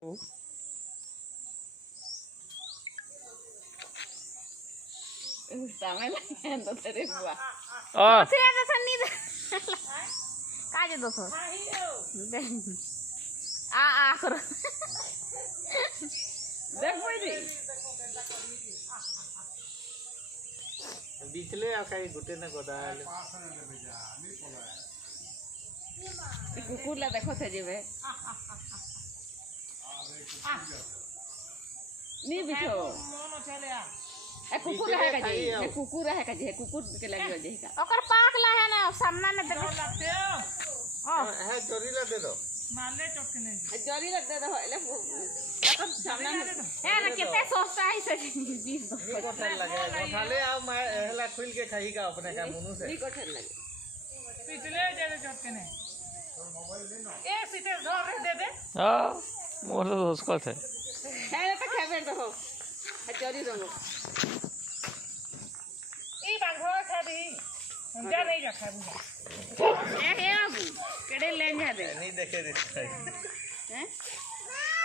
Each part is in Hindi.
Sama lang to teri buah. Oh. Kasi ada sanida. Kaje doso. Akhir. देखो जी बिचले काही गुटे ना गोदाले कुकुरला देखो थे जीवे नहीं बिठो कुकुर है का जी कुकुर है का जी कुकुर के लगी जी का ओकर पाक ला है ना सामने में देखो है जोरीला दे दो मारले चोक नहीं जोरीला दे दो ले अपन सामने में है ना कितने सस्ता है से 20 कोठल लगे कोठाले आ मैं हला खुल के खाई का अपने का मुनु से कोठल लगे पिछले दे दे चोक ने मोबाइल ले लो एक सीटे धर दे दे हां मोर तो उसको थे है तो खाबे तो हो जोरी रंगो ई बांधो खा दी जा नहीं जा खाबू ए आबू केड़े ले जा दे नहीं देखे दे हैं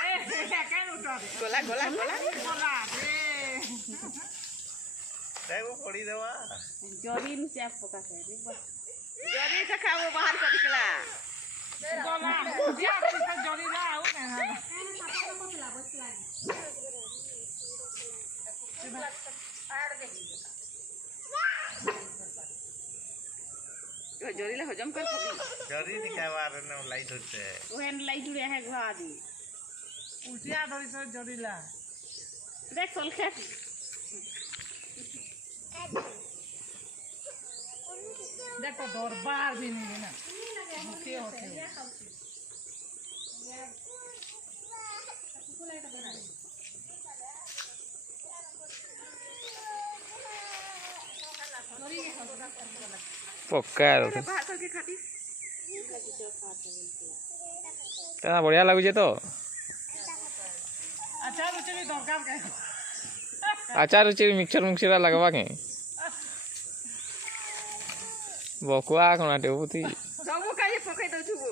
ए क्या उठा दे गोला गोला गोला बोला दे देखो पड़ी देवा जोरी में चाप पका के रे बस जोरी से खाओ बाहर कर निकला बोला जा सीटे जोड़ी ना आओ ना जो जोरी ले हजम कर जोरी निकावा रने लाइट होते है ओहन लाई जुड़े है घा दी उठिया दई से जोड़ी ला देख सोल खेत देखो दरबार भी नहीं है ना मुखे होते पक्का बाहर करके खाती ता बढ़िया लागुचे तो अच्छा रुचि भी दरकार के आचार रुचि मिक्सचर मिक्सचर लगवा के बकुआ कोना टेबुती सब काजे पकई दउ छुबो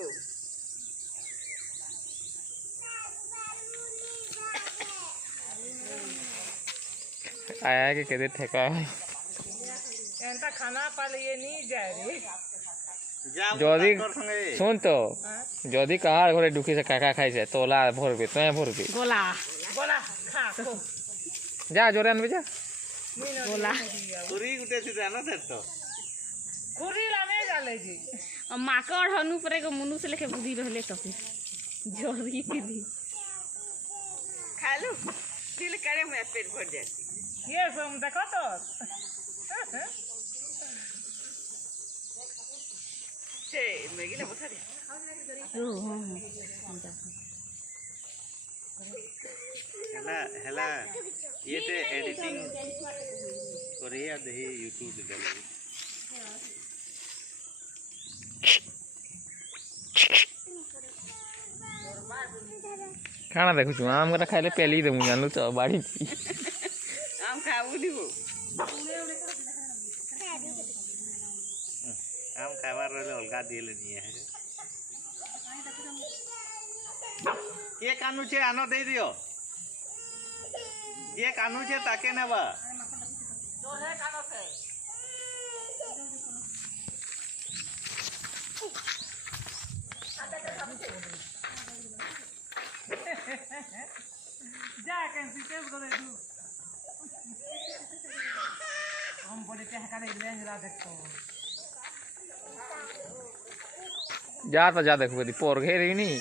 आया के केदे ठेका है एंता खाना पाले ये नहीं जाए रे जदी सुन तो जदी कहा घरे दुखी से काका खाई से तोला भरबे तय भरबे गोला बोला खा को जा जोरे अनबे जा गोला पूरी गुटे से जाना से तो खुरी लाने जाले जी माकड़ हनु परे को मुनु से लेके बुद्धि रहले तो फिर जोरी के दी खा लो दिल करे मैं पेट भर जाती ये सब देखो तो छे मैगी ले बता दे हेला हेला ये ते एडिटिंग कोरिया दही यूट्यूब दे खाना देखु छु आम गटा खाइले पेली देमु जानलु त बाड़ी आम खाऊ दिबो आम खाबार रहले अलगा दिले नहीं है के कानू छे आनो दे दियो के कानू छे ताके नेबा जो है खाना से जा के सीटे करे दू हम बड़े के हकाले रेंज रा देखो जा तो जा देखो दी पोर घेरी नहीं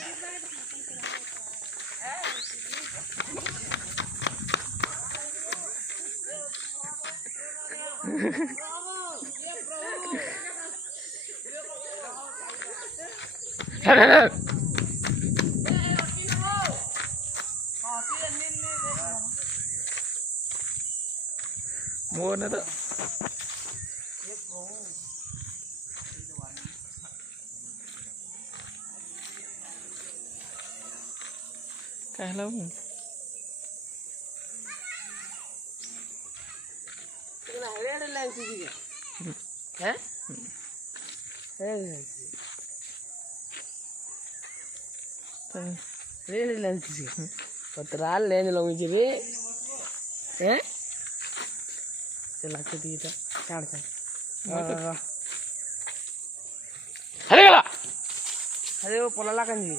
मोर ने तो कहला हैं तो रे लंची पत्रा लेने लगुची रे हैं चला के दिए काट अरे गेला अरे वो पलाला कंजी